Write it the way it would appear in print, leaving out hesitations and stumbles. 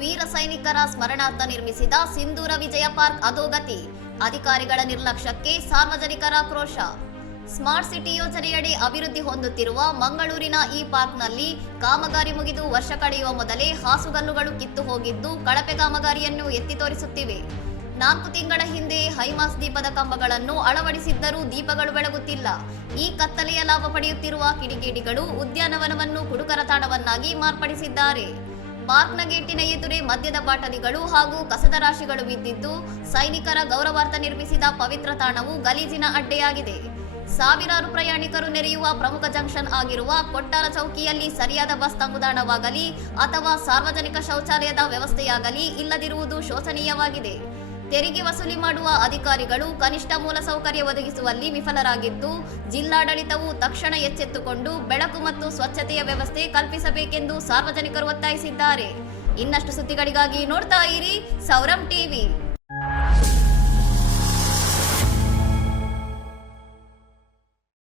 ವೀರ ಸೈನಿಕರ ಸ್ಮರಣಾರ್ಥ ನಿರ್ಮಿಸಿದ ಸಿಂಧೂರ ವಿಜಯ ಪಾರ್ಕ್ ಅಧೋಗತಿ. ಅಧಿಕಾರಿಗಳ ನಿರ್ಲಕ್ಷ್ಯಕ್ಕೆ ಸಾರ್ವಜನಿಕರ ಆಕ್ರೋಶ. ಸ್ಮಾರ್ಟ್ ಸಿಟಿ ಯೋಜನೆಯಡಿ ಅಭಿವೃದ್ಧಿ ಹೊಂದುತ್ತಿರುವ ಮಂಗಳೂರಿನ ಈ ಪಾರ್ಕ್ನಲ್ಲಿ ಕಾಮಗಾರಿ ಮುಗಿದು ವರ್ಷ ಕಳೆಯುವ ಮೊದಲೇ ಹಾಸುಗಲ್ಲುಗಳು ಕಿತ್ತು ಹೋಗಿದ್ದು ಕಳಪೆ ಕಾಮಗಾರಿಯನ್ನು ಎತ್ತಿ ತೋರಿಸುತ್ತಿವೆ. 4 ತಿಂಗಳ ಹಿಂದೆ ಹೈಮಾಸ್ ದೀಪದ ಕಂಬಗಳನ್ನು ಅಳವಡಿಸಿದ್ದರೂ ದೀಪಗಳು ಬೆಳಗುತ್ತಿಲ್ಲ. ಈ ಕತ್ತಲೆಯ ಲಾಭ ಪಡೆಯುತ್ತಿರುವ ಕಿಡಿಗೇಡಿಗಳು ಉದ್ಯಾನವನವನ್ನು ಕುಡುಕರ ತಾಣವನ್ನಾಗಿ ಮಾರ್ಪಡಿಸಿದ್ದಾರೆ. ಪಾರ್ಕ್ನ ಗೇಟಿನ ಎದುರೇ ಮದ್ಯದ ಬಾಟಲಿಗಳು ಹಾಗೂ ಕಸದ ರಾಶಿಗಳು ಬಿದ್ದಿದ್ದು ಸೈನಿಕರ ಗೌರವಾರ್ಥ ನಿರ್ಮಿಸಿದ ಪವಿತ್ರ ತಾಣವು ಗಲೀಜಿನ ಅಡ್ಡೆಯಾಗಿದೆ. ಸಾವಿರಾರು ಪ್ರಯಾಣಿಕರು ನೆರೆಯುವ ಪ್ರಮುಖ ಜಂಕ್ಷನ್ ಆಗಿರುವ ಕೊಟ್ಟಾರ ಚೌಕಿಯಲ್ಲಿ ಸರಿಯಾದ ಬಸ್ ತಂಗುದಾಣವಾಗಲಿ ಅಥವಾ ಸಾರ್ವಜನಿಕ ಶೌಚಾಲಯದ ವ್ಯವಸ್ಥೆಯಾಗಲಿ ಇಲ್ಲದಿರುವುದು ಶೋಚನೀಯವಾಗಿದೆ. ತೆರಿಗೆ ವಸೂಲಿ ಮಾಡುವ ಅಧಿಕಾರಿಗಳು ಕನಿಷ್ಠ ಮೂಲಸೌಕರ್ಯ ಒದಗಿಸುವಲ್ಲಿ ವಿಫಲರಾಗಿದ್ದು ಜಿಲ್ಲಾಡಳಿತವು ತಕ್ಷಣ ಎಚ್ಚೆತ್ತುಕೊಂಡು ಬೆಳಕು ಮತ್ತು ಸ್ವಚ್ಛತೆಯ ವ್ಯವಸ್ಥೆ ಕಲ್ಪಿಸಬೇಕೆಂದು ಸಾರ್ವಜನಿಕರು ಒತ್ತಾಯಿಸಿದ್ದಾರೆ. ಇನ್ನಷ್ಟು ಸುದ್ದಿಗಳಿಗಾಗಿ ನೋಡ್ತಾ ಇರಿ ಸೌರಂ ಟಿವಿ.